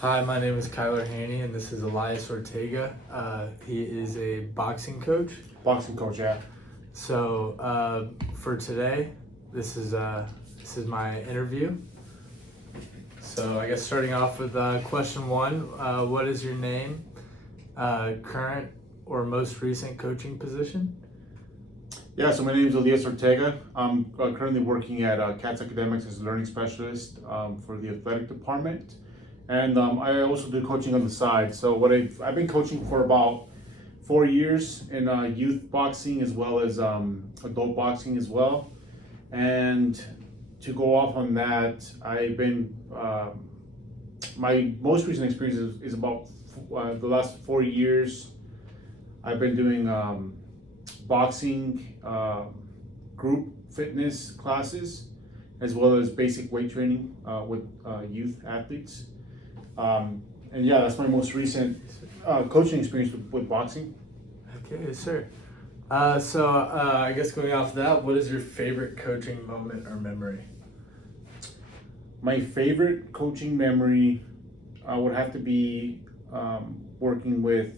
Hi, my name is Kyler Haney, and this is Elias Ortega. He is a boxing coach. Boxing coach, yeah. So for today, this is my interview. So I guess starting off with question one, what is your name, current or most recent coaching position? Yeah, so my name is Elias Ortega. I'm currently working at CATS Academics as a learning specialist for the athletic department. And I also do coaching on the side. So I've been coaching for about 4 years in youth boxing as well as adult boxing as well. And to go off on that, I've been my most recent experience is about the last 4 years. I've been doing boxing group fitness classes as well as basic weight training with youth athletes. And yeah, that's my most recent coaching experience with boxing. Okay, yes, sir. So I guess going off that, what is your favorite coaching moment or memory? My favorite coaching memory would have to be working with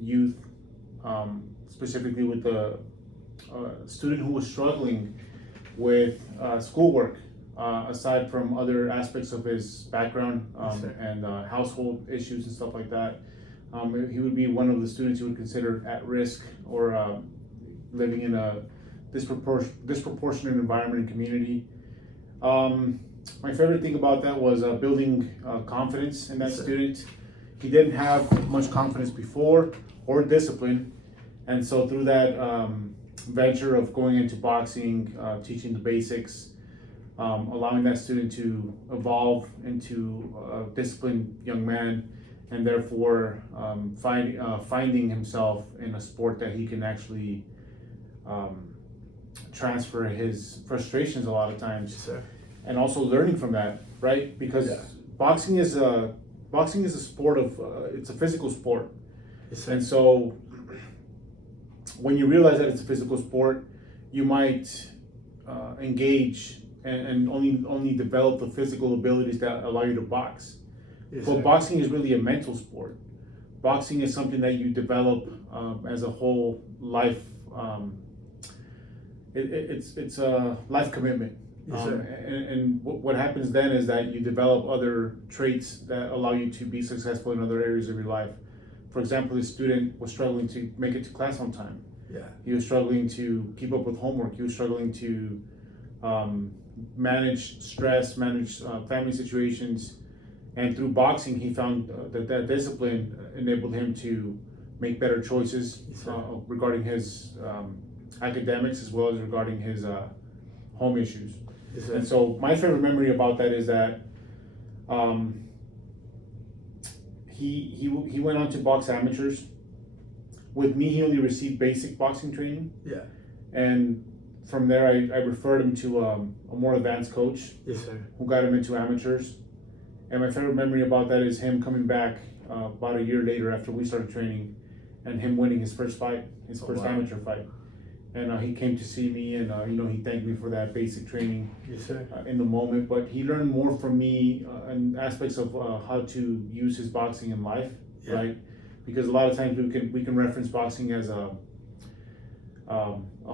youth, specifically with the student who was struggling with schoolwork, aside from other aspects of his background and household issues and stuff like that. He would be one of the students you would consider at risk or living in a disproportionate environment and community. My favorite thing about that was building confidence in that student. He didn't have much confidence before or discipline, and so through that venture of going into boxing, teaching the basics, allowing that student to evolve into a disciplined young man, and therefore finding himself in a sport that he can actually transfer his frustrations a lot of times. Yes, sir. And also learning from that, right? Because boxing is a sport of it's a physical sport. Yes, sir. And so when you realize that it's a physical sport, you might engage and only develop the physical abilities that allow you to box. Yes, But sir. boxing is really a mental sport. Boxing is something that you develop as a whole life. It's a life commitment. Yes, sir. And what happens then is that you develop other traits that allow you to be successful in other areas of your life. For example, this student was struggling to make it to class on time. Yeah. He was struggling to keep up with homework. He was struggling to manage stress, manage family situations. And through boxing, he found that discipline enabled him to make better choices regarding his academics as well as regarding his home issues. Yes, And so my favorite memory about that is that he went on to box amateurs. With me, he only received basic boxing training. Yeah. And from there, I referred him to a more advanced coach Yes, sir. who got him into amateurs. And my favorite memory about that is him coming back about a year later after we started training and him winning his first fight, his first amateur fight. And he came to see me and he thanked me for that basic training Yes, sir. in the moment. But he learned more from me in aspects of how to use his boxing in life, right? Because a lot of times we can reference boxing as a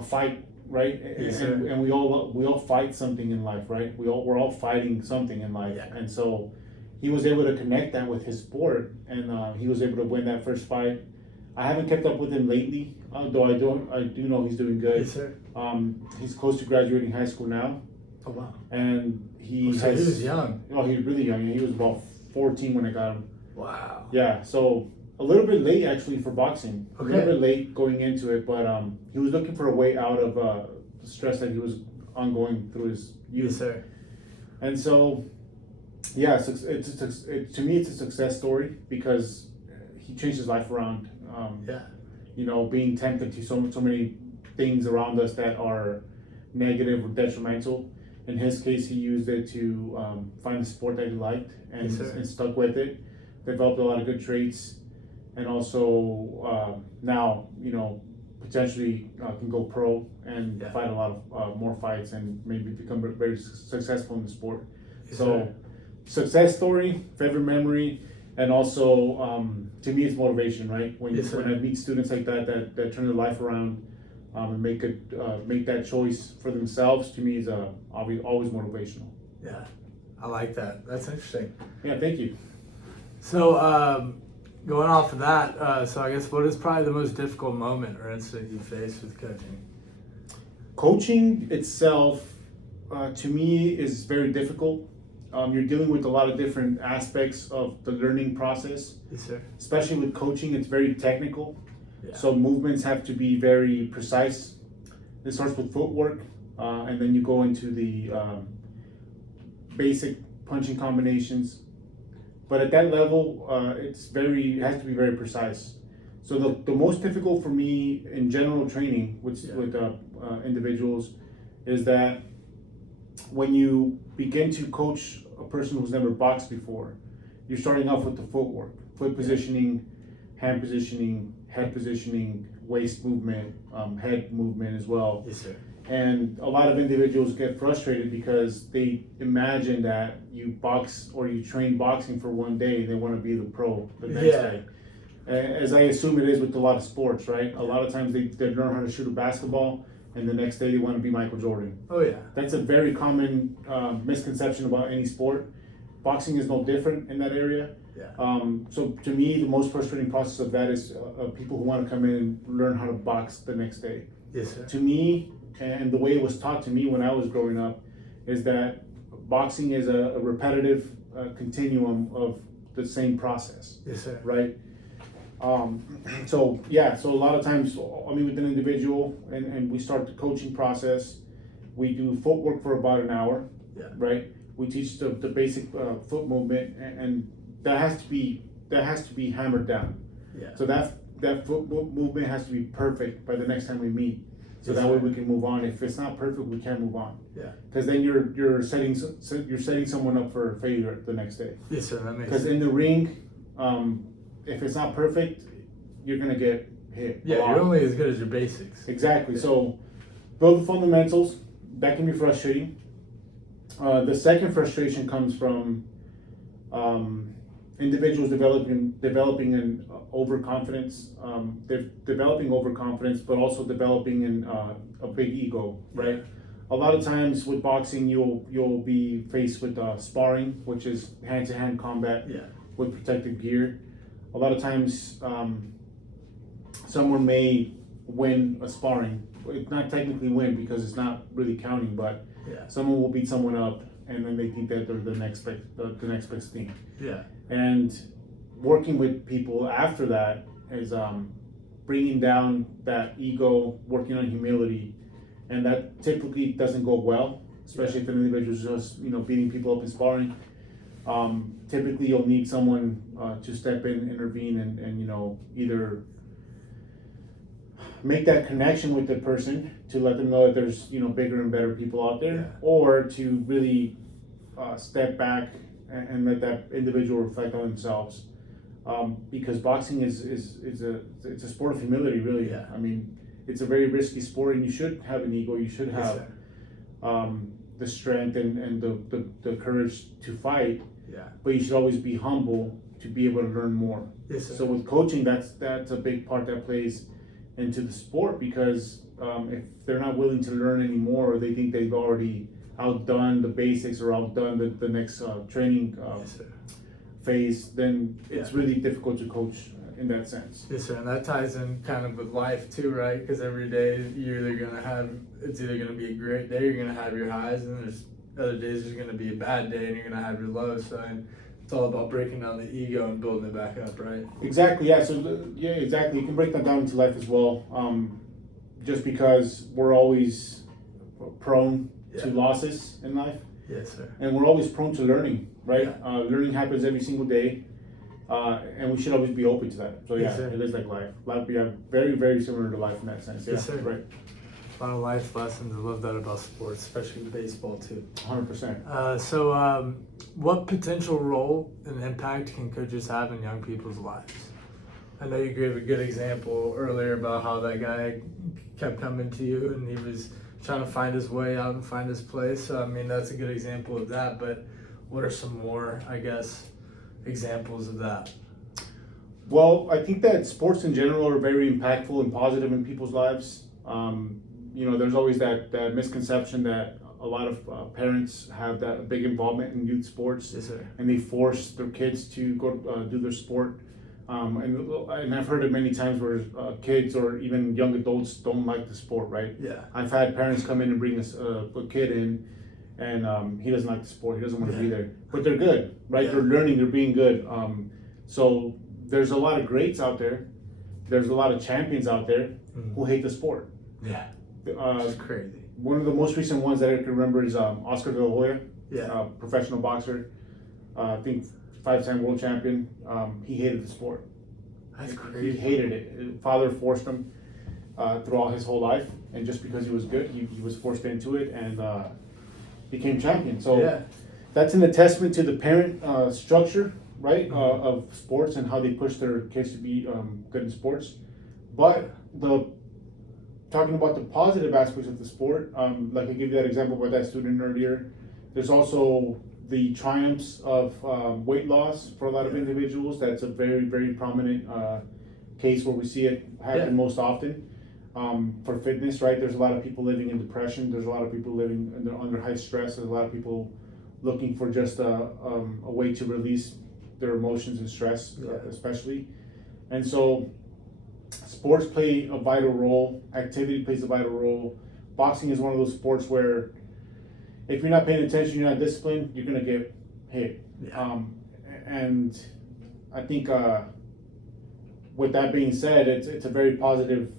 fight, right? Yes, and we all fight something in life, right? We're all fighting something in life, and so he was able to connect that with his sport, and he was able to win that first fight. I haven't kept up with him lately, though I do know he's doing good. Yes, sir. He's close to graduating high school now, Oh, wow. and he So he was young. Oh, he was really young. He was about 14 when I got him. Wow. Yeah, so a little bit late actually for boxing. Okay. A little bit late going into it, but he was looking for a way out of the stress that he was ongoing through his youth. Yes, sir. And so, yeah, to me it's a success story because he changed his life around. Being tempted to so many things around us that are negative or detrimental. In his case, he used it to find a sport that he liked and stuck with it. Developed a lot of good traits, and also now potentially can go pro and fight a lot of more fights and maybe become very successful in the sport. So success story, favorite memory, and also to me it's motivation, right? Yes, sir. When I meet students like that turn their life around and make that choice for themselves, to me is always motivational. Yeah, I like that. That's interesting. Yeah, thank you. So, going off of that, so I guess what is probably the most difficult moment or incident you faced with coaching? Coaching itself, to me, is very difficult. You're dealing with a lot of different aspects of the learning process. Yes, sir. Especially with coaching, it's very technical. Yeah. So movements have to be very precise. It starts with footwork, and then you go into the basic punching combinations. But at that level, it has to be very precise. So the most difficult for me in general training with individuals is that when you begin to coach a person who's never boxed before, you're starting off with the footwork, foot positioning, hand positioning, head positioning, waist movement, head movement as well. Yes, sir. And a lot of individuals get frustrated because they imagine that you box or you train boxing for one day, they want to be the pro the next day. As I assume it is with a lot of sports, right? A lot of times they learn how to shoot a basketball, and the next day they want to be Michael Jordan. Oh yeah. That's a very common misconception about any sport. Boxing is no different in that area. Yeah. So to me, the most frustrating process of that is people who want to come in and learn how to box the next day. Yes, sir. To me, and the way it was taught to me when I was growing up, is that boxing is a repetitive continuum of the same process. Yes, sir. Right? So a lot of times I meet with an individual and we start the coaching process. We do footwork for about an hour. Yeah. Right? We teach the basic foot movement, and that has to be hammered down. Yeah. So that foot movement has to be perfect by the next time we meet. So Yes, that way sir. we can move on. If it's not perfect, we can't move on. Yeah. Because then you're setting someone up for failure the next day. Yes, sir. That makes Because sense. in the ring, if it's not perfect, you're gonna get hit. a Yeah, lot. you're only as good as your basics. Exactly. So build the fundamentals. That can be frustrating. The second frustration comes from individuals developing an overconfidence. They're developing overconfidence, but also developing a big ego, right? A lot of times with boxing, you'll be faced with sparring, which is hand-to-hand combat Yeah. with protective gear. A lot of times, someone may win a sparring. It's not technically win because it's not really counting, but Yeah. someone will beat someone up, and then they think that they're the next best thing. Yeah. And working with people after that is bringing down that ego, working on humility, and that typically doesn't go well, especially if an individual's just beating people up in sparring. Typically, you'll need someone to step in, intervene, and either make that connection with the person to let them know that there's bigger and better people out there, Yeah. or to really step back and let that individual reflect on themselves. Because boxing is a sport of humility, really. Yeah. I mean, it's a very risky sport, and you should have an ego. You should Yes, have sir. the strength and the courage to fight, Yeah. but you should always be humble to be able to learn more. Yes, sir. So with coaching, that's a big part that plays into the sport, because if they're not willing to learn anymore, or they think they've already outdone the basics or outdone the next training Yes, sir. phase, then it's Yeah. really difficult to coach in that sense. Yes, sir. And that ties in kind of with life too, right? Because every day it's either gonna be a great day, you're gonna have your highs, and there's other days there's gonna be a bad day, and you're gonna have your lows. So it's all about breaking down the ego and building it back up, right? Exactly. Yeah. So exactly. You can break that down into life as well. Just because we're always prone to Yeah. losses in life, Yes, sir. and we're always prone to learning, right? Yeah. Learning happens every single day, and we should always be open to that. So Yes, yeah, sir. it is like life. Life, we have very, very similar to life in that sense. Yeah, Yes, sir. right. A lot of life lessons. I love that about sports, especially baseball too. 100%. So, what potential role and impact can coaches have in young people's lives? I know you gave a good example earlier about how that guy kept coming to you and he was trying to find his way out and find his place. So, I mean, that's a good example of that. But what are some more, I guess, examples of that? Well, I think that sports in general are very impactful and positive in people's lives. There's always that misconception that a lot of parents have that big involvement in youth sports, Yes, sir. and they force their kids to go do their sport. And I've heard it many times where kids or even young adults don't like the sport, right? Yeah. I've had parents come in and bring a kid in, and he doesn't like the sport. He doesn't want to be there, but they're good, right? Yeah. They're learning. They're being good. So there's a lot of greats out there. There's a lot of champions out there who hate the sport. Yeah. It's crazy. One of the most recent ones that I can remember is Oscar De La Hoya, Yeah. professional boxer. I think 5-time world champion. He hated the sport. That's He crazy. hated it. His father forced him throughout his whole life, and just because he was good, he was forced into it and became champion. So Yeah. that's an attestament to the parent structure, right, of sports and how they push their kids to be good in sports. But talking about the positive aspects of the sport, like I gave you that example about that student earlier, there's also the triumphs of weight loss for a lot of individuals. That's a very, very prominent case where we see it happen most often. For fitness, right, there's a lot of people living in depression. There's a lot of people living under high stress. There's a lot of people looking for just a way to release their emotions and stress, especially. And so sports play a vital role. Activity plays a vital role. Boxing is one of those sports where if you're not paying attention, you're not disciplined, you're gonna get hit. Yeah. And I think with that being said, it's a very positive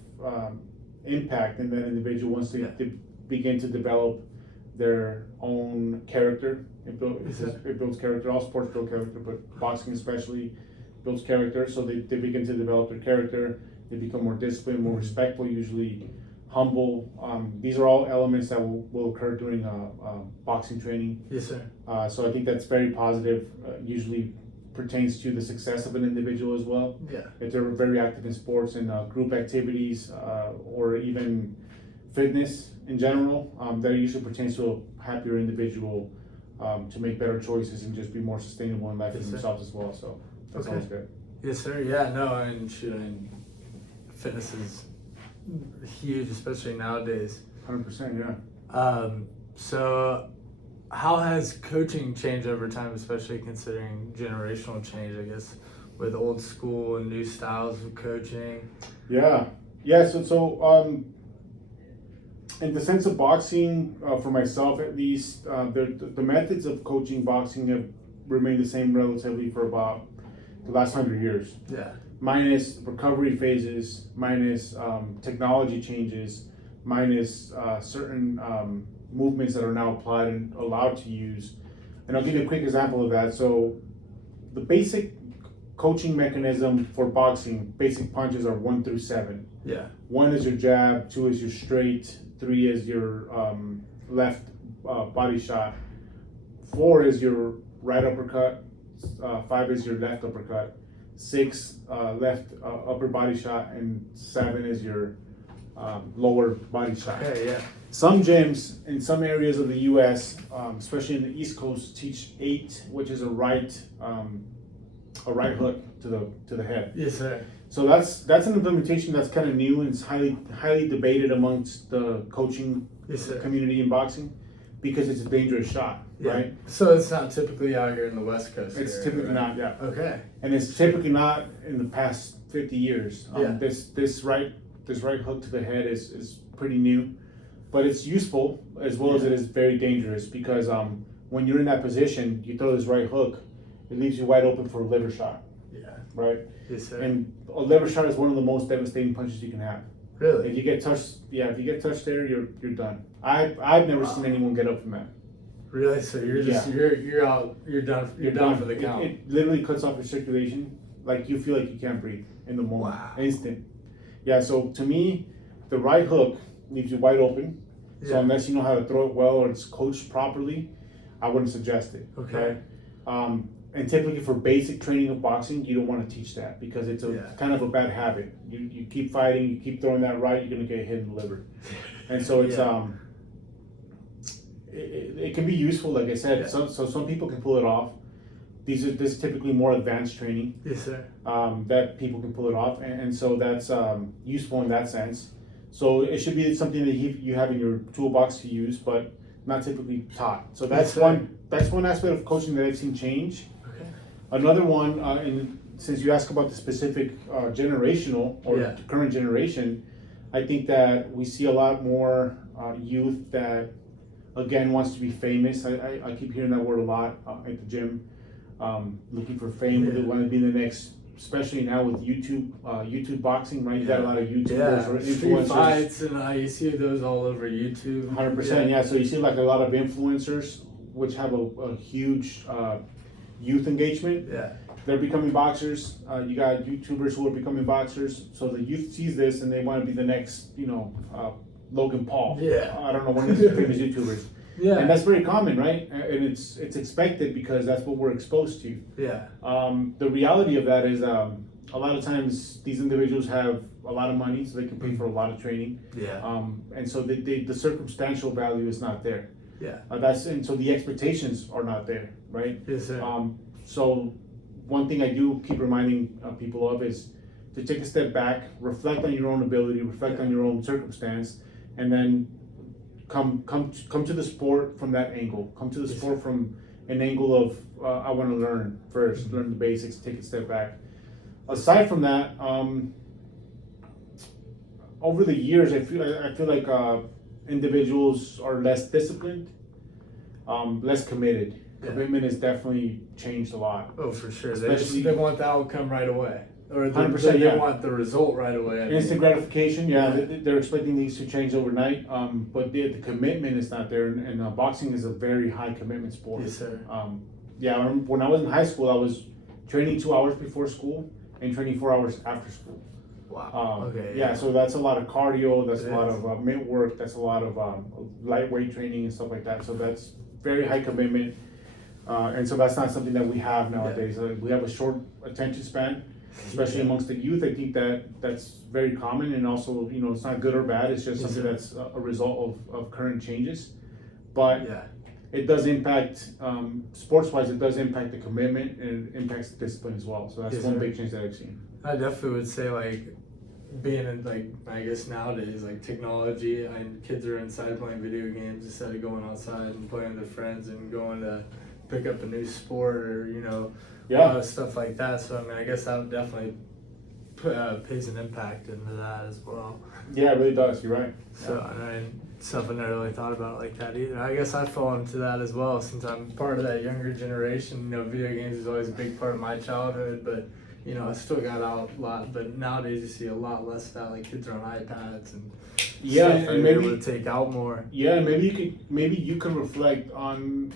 impact in that individual once they begin to develop their own character. It builds character. All sports build character, but boxing especially builds character. So they begin to develop their character. They become more disciplined, more respectful, usually humble. These are all elements that will occur during boxing training. Yes, sir. So I think that's very positive. Usually pertains to the success of an individual as well. Yeah. If they're very active in sports and group activities or even fitness in general, that usually pertains to a happier individual to make better choices and just be more sustainable in life for themselves as well. So that's always good. Yes, sir. Yeah, no, and fitness is huge, especially nowadays. 100%, yeah. So how has coaching changed over time, especially considering generational change, I guess, with old school and new styles of coaching? Yeah. So in the sense of boxing, for myself at least, the methods of coaching boxing have remained the same relatively for about the last 100 years. Yeah. Minus recovery phases, minus technology changes, minus certain movements that are now applied and allowed to use. And I'll give you a quick example of that. So the basic coaching mechanism for boxing, basic punches are 1 through 7. Yeah. 1 is your jab, 2 is your straight, 3 is your left body shot, 4 is your right uppercut, 5 is your left uppercut, 6 left upper body shot, and 7 is your lower body shot. Okay, yeah. Some gyms in some areas of the U.S., especially in the East Coast, teach 8, which is a right hook to the head. Yes, sir. So that's an implementation that's kind of new and it's highly debated amongst the coaching community in boxing because it's a dangerous shot, right? So it's not typically out here in the West Coast. It's typically not, yeah. Okay. And it's typically not in the past 50 years. Yeah. This right hook to the head is pretty new, but it's useful as well as it is very dangerous because when you're in that position, you throw this right hook, it leaves you wide open for a liver shot. Yeah. Right? Yes, sir. And a liver shot is one of the most devastating punches you can have. Really? If you get touched there, you're done. I've never seen anyone get up from that. Really? So you're just you're out. You're done. You're done for the count. It literally cuts off your circulation. Like you feel like you can't breathe in the moment. Wow. Instant. Yeah. So to me, the right hook leaves you wide open. So unless you know how to throw it well or it's coached properly, I wouldn't suggest it. Okay. Right? And typically for basic training of boxing, you don't want to teach that because it's a kind of a bad habit. You keep fighting, you keep throwing that right, you're gonna get hit in the liver. And so it's it can be useful, like I said. Yeah. So some people can pull it off. This is typically more advanced training Yes, sir. that people can pull it off, and so that's useful in that sense. So it should be something that you have in your toolbox to use, but not typically taught. So that's Yes, sir. one aspect of coaching that I've seen change. Okay. Another one, and since you asked about the specific generational or Yeah. the current generation, I think that we see a lot more youth that again wants to be famous. I keep hearing that word a lot at the gym. Looking for fame, Yeah. they want to be the next, especially now with YouTube boxing, right? You got a lot of YouTubers or Street influencers. fights, and you see those all over YouTube. 100%, yeah. So you see like a lot of influencers, which have a huge youth engagement. Yeah. They're becoming boxers. You got YouTubers who are becoming boxers. So the youth sees this and they want to be the next, Logan Paul. Yeah. I don't know, one of these famous YouTubers. Yeah. And that's very common, right? And it's expected because that's what we're exposed to. Yeah. The reality of that is a lot of times these individuals have a lot of money, so they can pay for a lot of training. Yeah. And so the circumstantial value is not there. Yeah. And so the expectations are not there, right? Yes, sir. So one thing I do keep reminding people of is to take a step back, reflect on your own ability, reflect on your own circumstance, and then come to the sport from that angle. Come to the sport from an angle of I want to learn first, learn the basics, take a step back. Aside from that, over the years, I feel like individuals are less disciplined, less committed. Yeah. Commitment has definitely changed a lot. Oh, for sure. Especially- They want the outcome right away, or 100%, they yeah. want the result right away. I mean. Instant gratification, yeah, Yeah. they're expecting these to change overnight, but the commitment is not there, and boxing is a very high commitment sport. Yes, sir. Yeah, I remember when I was in high school, I was training 2 hours before school and training 4 hours after school. Wow. Okay. Yeah, so that's a lot of cardio, that's It a lot is. of mitt work, that's a lot of lightweight training and stuff like that. So that's very high commitment, and so that's not something that we have nowadays. We have a short attention span, especially Yeah. amongst the youth. I think that's very common, and also it's not good or bad. It's just Yes, something sir. that's a result of current changes, but Yeah. it does impact sports-wise. It does impact the commitment and it impacts the discipline as well. So that's Yes, one sir. big change that I've seen. I definitely would say being in I guess nowadays technology and kids are inside playing video games instead of going outside and playing with their friends and going to pick up a new sport or Yeah. stuff like that. So I mean I guess that definitely pays an impact into that as well. Yeah, it really does. You're right. So I mean stuff I never really thought about like that either. I guess I fall into that as well since I'm part of that younger generation. Video games is always a big part of my childhood, but I still got out a lot, but nowadays you see a lot less of that. Kids are on iPads and Yeah, stuff and that are maybe- able to take out more. Yeah, and maybe you could reflect on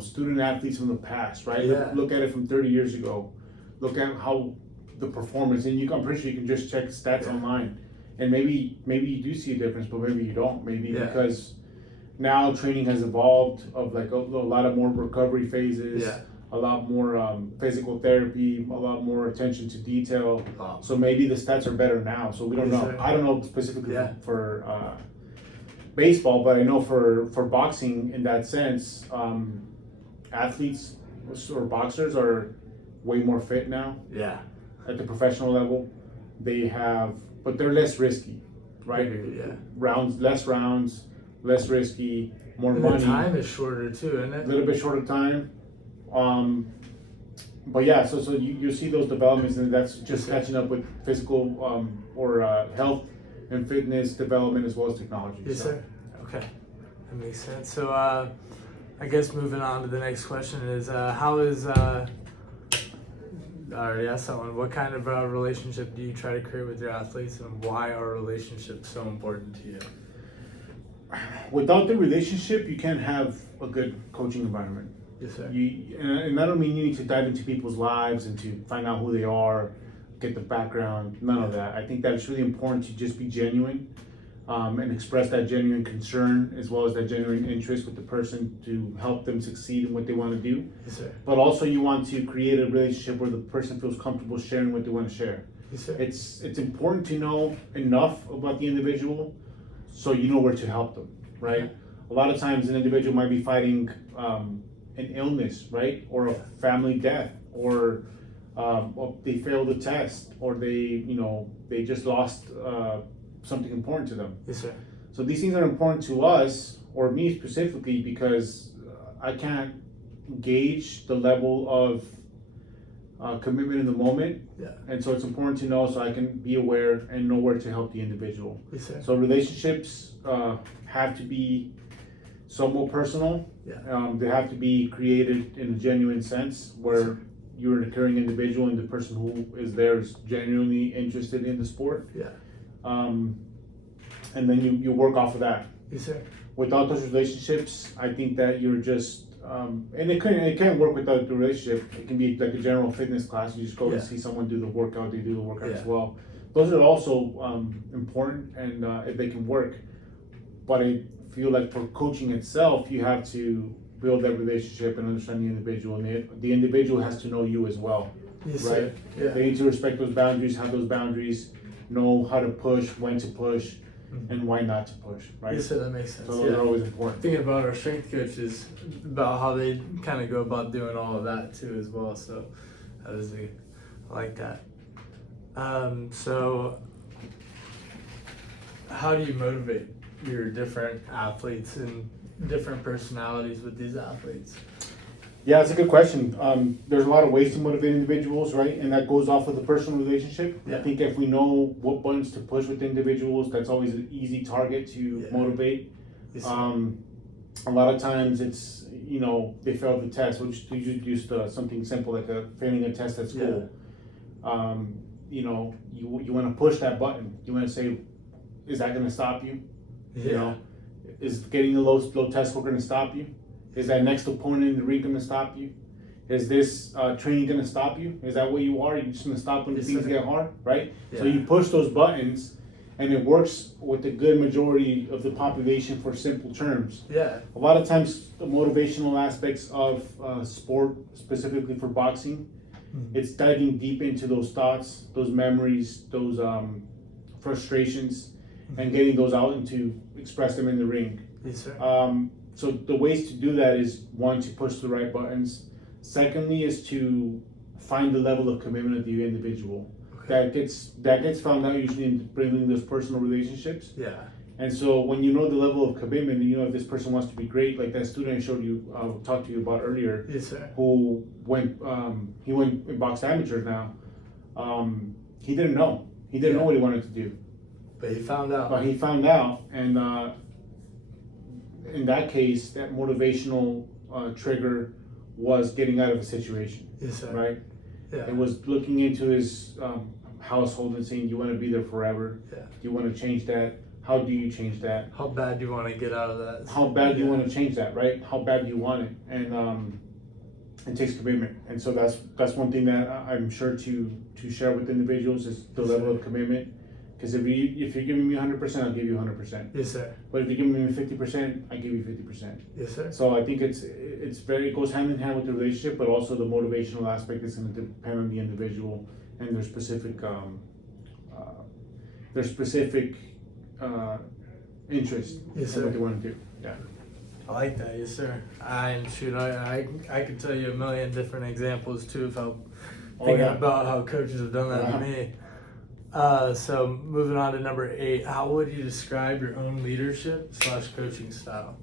student athletes from the past, right? Yeah. Look at it from 30 years ago. Look at how the performance, and I'm pretty sure you can just check stats Yeah. online, and maybe you do see a difference, but maybe you don't. Maybe Yeah. because now training has evolved of a lot of more recovery phases. Yeah. A lot more physical therapy, a lot more attention to detail. Wow. So maybe the stats are better now. So we don't Yes, know. sir. I don't know specifically Yeah. for baseball, but I know for boxing in that sense, athletes or boxers are way more fit now Yeah. at the professional level. But they're less risky, right? Yeah. Less rounds, less risky, more And money. the time is shorter too, isn't A it? little bit shorter time. But yeah, so you see those developments, and that's just catching up with physical or health and fitness development as well as technology. Yes, So, sir. Okay, that makes sense. So I guess moving on to the next question is how is I already asked that one. What kind of relationship do you try to create with your athletes, and why are relationships so important to you? Without the relationship, you can't have a good coaching environment. Yes, sir. And I don't mean you need to dive into people's lives and to find out who they are, get the background, none of that. I think that it's really important to just be genuine and express that genuine concern as well as that genuine interest with the person to help them succeed in what they want to do. Yes, sir. But also you want to create a relationship where the person feels comfortable sharing what they want to share. Yes, sir. It's important to know enough about the individual so you know where to help them, right? a lot of times an individual might be fighting an illness, right, or a family death, or they failed a test, or they just lost something important to them. Yes, sir. So these things are important to us, or me specifically, because I can't gauge the level of commitment in the moment. Yeah. And so it's important to know, so I can be aware and know where to help the individual. Yes, sir. So relationships have to be somewhat personal. Yeah. They have to be created in a genuine sense, where Sure. you're an occurring individual and the person who is there is genuinely interested in the sport. Yeah. And then you work off of that. Yes, sir. Without those relationships, I think that you're just and it can't work without the relationship. It can be like a general fitness class. You just go Yeah. to see someone do the workout, they do the workout Yeah. as well. Those are also important, and if they can work. But I feel like for coaching itself, you have to build that relationship and understand the individual, and the individual has to know you as well. Yes, Right. sir. Yeah. They need to respect those boundaries, have those boundaries, know how to push, when to push, and why not to push, right? Yes, sir. That makes sense. So those Yeah. are always important. Thinking about our strength coaches, about how they kind of go about doing all of that too as well. So that is I like that. So how do you motivate your different athletes and different personalities with these athletes? Yeah, it's a good question. There's a lot of ways to motivate individuals, right? And that goes off of the personal relationship. Yeah. I think if we know what buttons to push with individuals, that's always an easy target to Yeah. motivate. Yes, sir. A lot of times it's, they failed the test, which you just something simple like failing a test at school. You want to push that button. You want to say, is that going to stop you? Yeah. Is getting a low test score going to stop you? Is that next opponent in the ring going to stop you? Is this training going to stop you? Is that what you are? You're just going to stop when Yes, things sir. get hard, right? So Yeah. you push those buttons, and it works with the good majority of the population for simple terms. Yeah. A lot of times, the motivational aspects of sport, specifically for boxing, it's diving deep into those thoughts, those memories, those frustrations, and getting those out and to express them in the ring. Yes, sir. So the ways to do that is, one, to push the right buttons. Secondly, is to find the level of commitment of the individual. Okay. That gets found out usually in building those personal relationships. Yeah. And so when you know the level of commitment, and you know if this person wants to be great, like that student I showed you, talked to you about earlier, Yes, sir. who went in boxed amateurs now. He didn't know. He didn't know what he wanted to do. But he found out. But he found out, and in that case, that motivational trigger was getting out of a situation, Yes, sir. right? Yeah. It was looking into his household and saying, "Do you want to be there forever? Yeah. Do you want to change that? How do you change that? How bad do you want to get out of that? How bad do you Yeah. want to change that? Right? How bad do you want it?" And it takes commitment, and so that's one thing that I'm sure to share with individuals is the level of commitment. Because if you're giving me 100%, I'll give you 100%. Yes, sir. But if you're giving me 50%, I give you 50%. Yes, sir. So I think it goes hand in hand with the relationship, but also the motivational aspect is going to depend on the individual and their specific interest Yes, in what sir. they want to do. Yeah. I like that. Yes, sir. I could tell you a million different examples too if I'm thinking yeah. about how coaches have done that Yeah. to me. So moving on to number 8, how would you describe your own leadership / coaching style?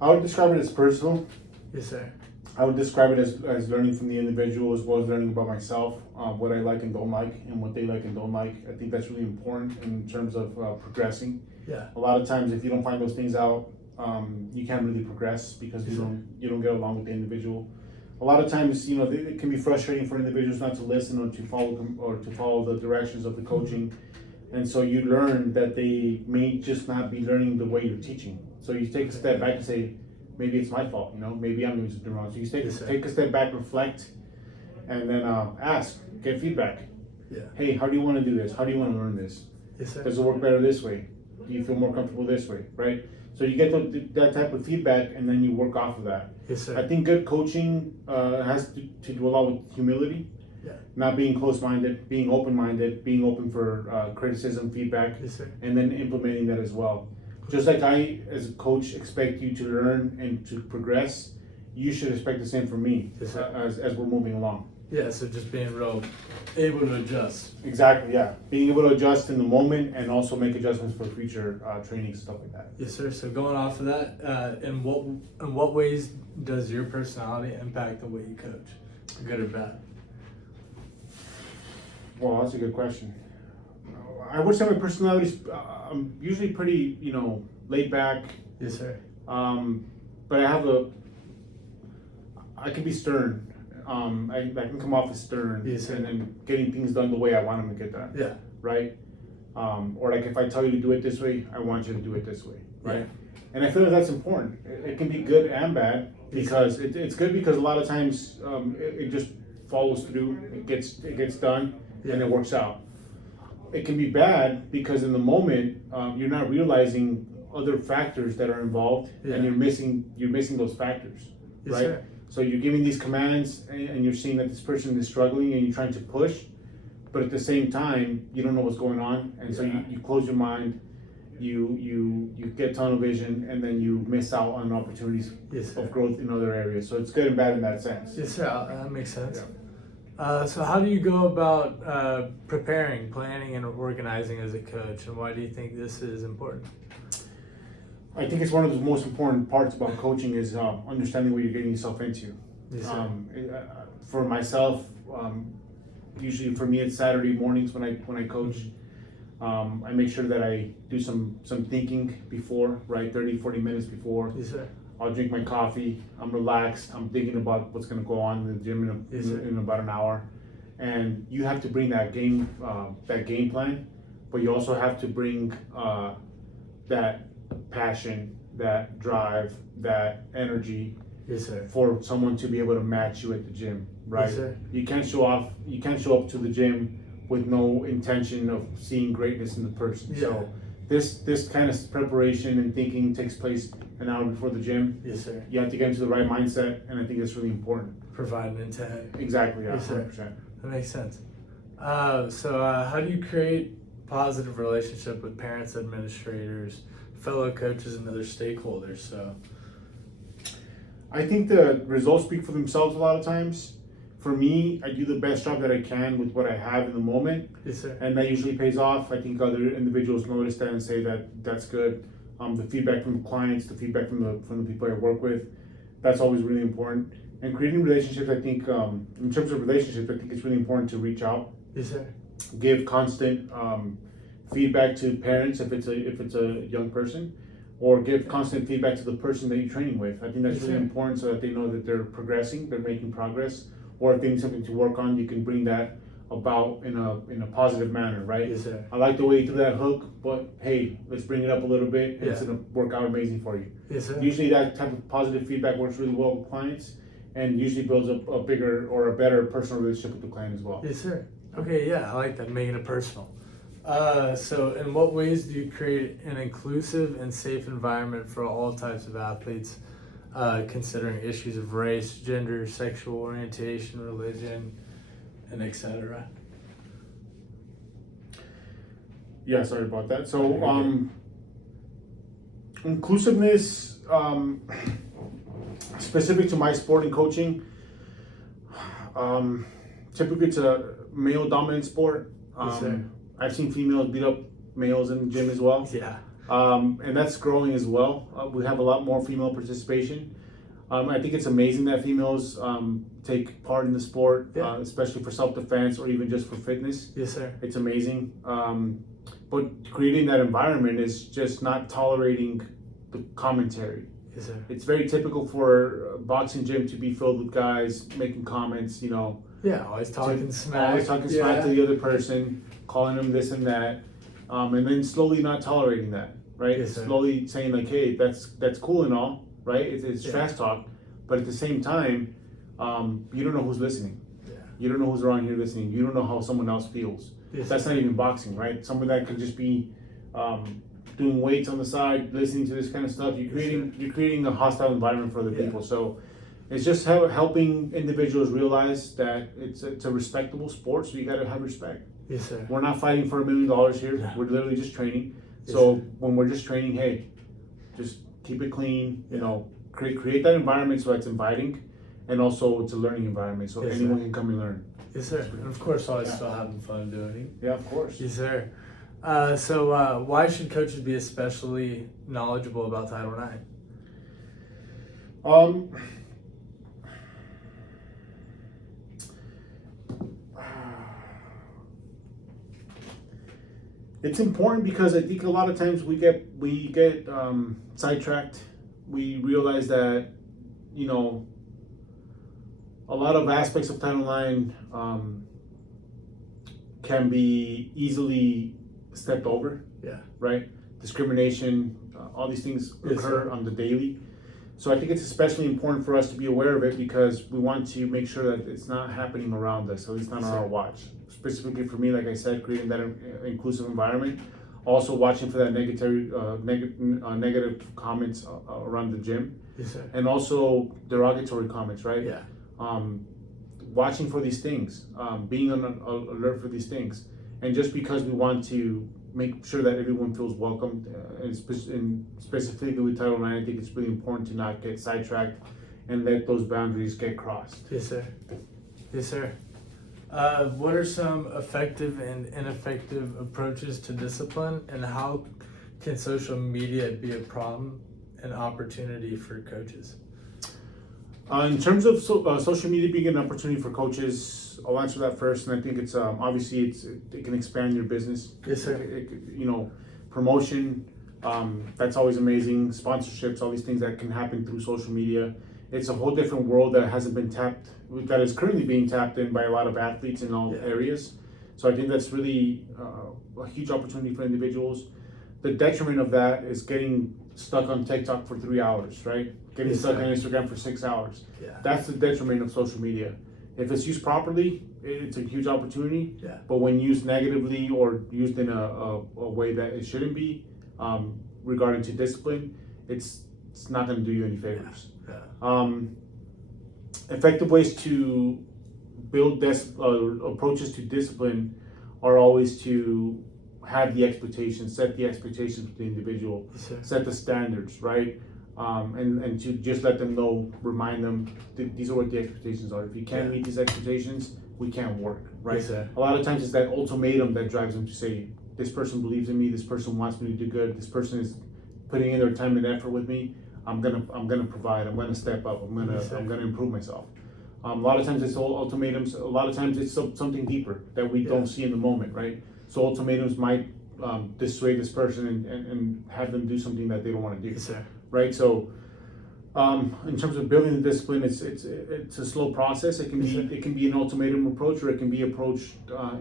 I would describe it as personal. Yes, sir. I would describe it as learning from the individual as well as learning about myself, what I like and don't like, and what they like and don't like. I think that's really important in terms of progressing. Yeah. A lot of times, if you don't find those things out, you can't really progress because you don't get along with the individual. A lot of times, it can be frustrating for individuals not to listen or to follow the directions of the coaching, and so you learn that they may just not be learning the way you're teaching. So you take a step back and say, maybe it's my fault. Maybe I'm doing something wrong. So you take a step back, reflect, and then ask, get feedback. Yeah. Hey, how do you want to do this? How do you want to learn this? Yes, sir. Does it work better this way? Do you feel more comfortable this way? Right? So you get that type of feedback, and then you work off of that. Yes, sir. I think good coaching has to do a lot with humility. Yeah. Not being close-minded, being open-minded, being open for criticism, feedback, Yes, sir. and then implementing that as well. Just like I, as a coach, expect you to learn and to progress, you should expect the same from me Yes, sir. as we're moving along. Yeah, so just being real able to adjust. Exactly, yeah. Being able to adjust in the moment and also make adjustments for future trainings, stuff like that. Yes, sir. So going off of that, in what ways does your personality impact the way you coach, good or bad? Well, that's a good question. I would say my personality's I'm usually pretty, laid back. Yes, sir. But I can be stern. I can come off as stern, Yes, sir. and getting things done the way I want them to get done, Yeah. right? Or like if I tell you to do it this way, I want you to do it this way, right? Yeah. And I feel like that's important. It can be good and bad because it's good because a lot of times it just follows through, it gets done, and it works out. It can be bad because in the moment you're not realizing other factors that are involved, Yeah. and you're missing those factors, Yes, right? sir. So you're giving these commands and you're seeing that this person is struggling and you're trying to push, but at the same time you don't know what's going on, and so you close your mind, you get tunnel vision, and then you miss out on opportunities Yes, sir. of growth in other areas. So it's good and bad in that sense. Yes, sir. That makes sense. So how do you go about preparing, planning, and organizing as a coach, and why do you think this is important? I think it's one of the most important parts about coaching is understanding what you're getting yourself into. Yes, sir. For myself, usually for me it's Saturday mornings when I coach. I make sure that I do some thinking before, right? 30-40 minutes before. Yes, sir. I'll drink my coffee. I'm relaxed. I'm thinking about what's going to go on in the gym in about an hour. And you have to bring that game plan, but you also have to bring that passion, that drive, that energy. Yes, sir. For someone to be able to match you at the gym, right? Yes, sir. You can't show up to the gym with no intention of seeing greatness in the person. Yeah. So this kind of preparation and thinking takes place an hour before the gym. Yes, sir. You have to get into the right mindset, and I think that's really important. Provide an intent. Exactly, yeah, Yes, sir. 100%. That makes sense. How do you create positive relationship with parents, administrators, fellow coaches, and other stakeholders? So, I think the results speak for themselves a lot of times. For me, I do the best job that I can with what I have in the moment, yes, sir. and that usually pays off. I think other individuals notice that and say that that's good. The feedback from the clients, the feedback from the people I work with, that's always really important. And creating relationships, I think, in terms of relationships, I think it's really important to reach out, Yes, sir. give constant feedback to parents if it's a young person, or give constant feedback to the person that you're training with. I think that's Yes, really sir. important so that they know that they're progressing, they're making progress, or if they need something to work on, you can bring that about in a positive manner, right? Yes, sir. I like the way you threw that hook, but hey, let's bring it up a little bit, and it's Yeah. gonna work out amazing for you. Yes, sir. Usually that type of positive feedback works really well with clients, and usually builds up a bigger or a better personal relationship with the client as well. Yes, sir. Okay, yeah, I like that, making it personal. So in what ways do you create an inclusive and safe environment for all types of athletes, considering issues of race, gender, sexual orientation, religion, and etc.? Yeah, sorry about that. So, inclusiveness, specific to my sport and coaching, typically it's a male dominant sport. Yes, sir. I've seen females beat up males in the gym as well. Yeah. And that's growing as well. We have a lot more female participation. I think it's amazing that females take part in the sport, Yeah. especially for self-defense or even just for fitness. Yes, sir. It's amazing. But creating that environment is just not tolerating the commentary. Yes, sir. It's very typical for a boxing gym to be filled with guys making comments, Yeah, always talking smack. always talking smack to the other person, calling them this and that, and then slowly not tolerating that, right? Yes, sir. Slowly saying like, hey, that's cool and all, right? It's Yeah. trash talk, but at the same time, you don't know who's listening. Yeah. You don't know who's around here listening. You don't know how someone else feels. Yes, That's sir. not even boxing, right? Someone that could just be doing weights on the side, listening to this kind of stuff. You're creating a hostile environment for other Yeah. people. So it's just helping individuals realize that it's a respectable sport, so you got to have respect. Yes, sir. We're not fighting for $1 million here. Yeah. We're literally just training. Yes, So sir. when we're just training, hey, just keep it clean. You Yeah. know, create that environment so it's inviting, and also it's a learning environment so Yes, anyone sir. can come and learn. Yes, sir. And of course, always Yeah. still having fun doing it. Yeah, of course. Yes, sir. Why should coaches be especially knowledgeable about Title IX? It's important because I think a lot of times we get sidetracked. We realize that, you know, a lot of aspects of Title IX can be easily stepped over. Yeah. Right? Discrimination, all these things Yes, occur sir. on the daily. So I think it's especially important for us to be aware of it because we want to make sure that it's not happening around us, at least not Yes, on our sir. watch. Specifically for me, like I said, creating that inclusive environment. Also watching for that negative comments around the gym, Yes, sir. and also derogatory comments, right? Yeah. Watching for these things, being on alert for these things, and just because we want to make sure that everyone feels welcomed, and specifically with Title IX, I think it's really important to not get sidetracked and let those boundaries get crossed. Yes, sir. Yes, sir. What are some effective and ineffective approaches to discipline, and how can social media be a problem and opportunity for coaches? In terms of social media being an opportunity for coaches, I'll answer that first, and I think it's obviously it can expand your business. Yes, sir. You know, promotion, that's always amazing. Sponsorships, all these things that can happen through social media. It's a whole different world that hasn't been tapped, that is currently being tapped in by a lot of athletes in all Yeah. areas. So I think that's really a huge opportunity for individuals. The detriment of that is getting stuck on TikTok for 3 hours, right? Getting Yes, stuck sir. on Instagram for 6 hours. Yeah. That's the detriment of social media. If it's used properly, it's a huge opportunity. Yeah. But when used negatively or used in a way that it shouldn't be, regarding to discipline, it's not going to do you any favors. Yeah. Effective ways to build approaches to discipline are always to have the expectations, set the expectations with the individual, Yes, sir. set the standards, right? And to just let them know, remind them, these are what the expectations are. If you can't Yeah. meet these expectations, we can't work, right? Yes, sir. A lot of times it's that ultimatum that drives them to say, this person believes in me, this person wants me to do good, this person is putting in their time and effort with me. I'm gonna provide. I'm gonna step up. Yes, sir. I'm gonna improve myself. A lot of times it's all ultimatums. A lot of times it's something deeper that we Yeah. don't see in the moment, right? So ultimatums might dissuade this person and have them do something that they don't want to do, Yes, sir. right? So in terms of building the discipline, it's a slow process. It can Yes, be sir. it can be an ultimatum approach, or it can be approached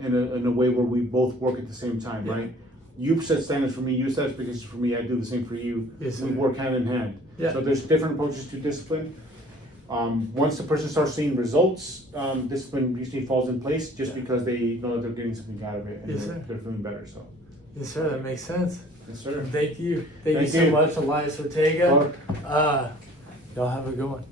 in a way where we both work at the same time, Yeah. right? You set standards for me, you set expectations for me, I do the same for you. Yes, We sir. work hand in hand. Yeah. So there's different approaches to discipline. Once the person starts seeing results, discipline usually falls in place just Yeah. because they know that they're getting something out of it and Yes, they're, sir. they're feeling better. So, Yes, sir. That makes sense. yes, sir. Thank you. Thank you Thank so you. much, Elias Ortega. Or- Y'all have a good one.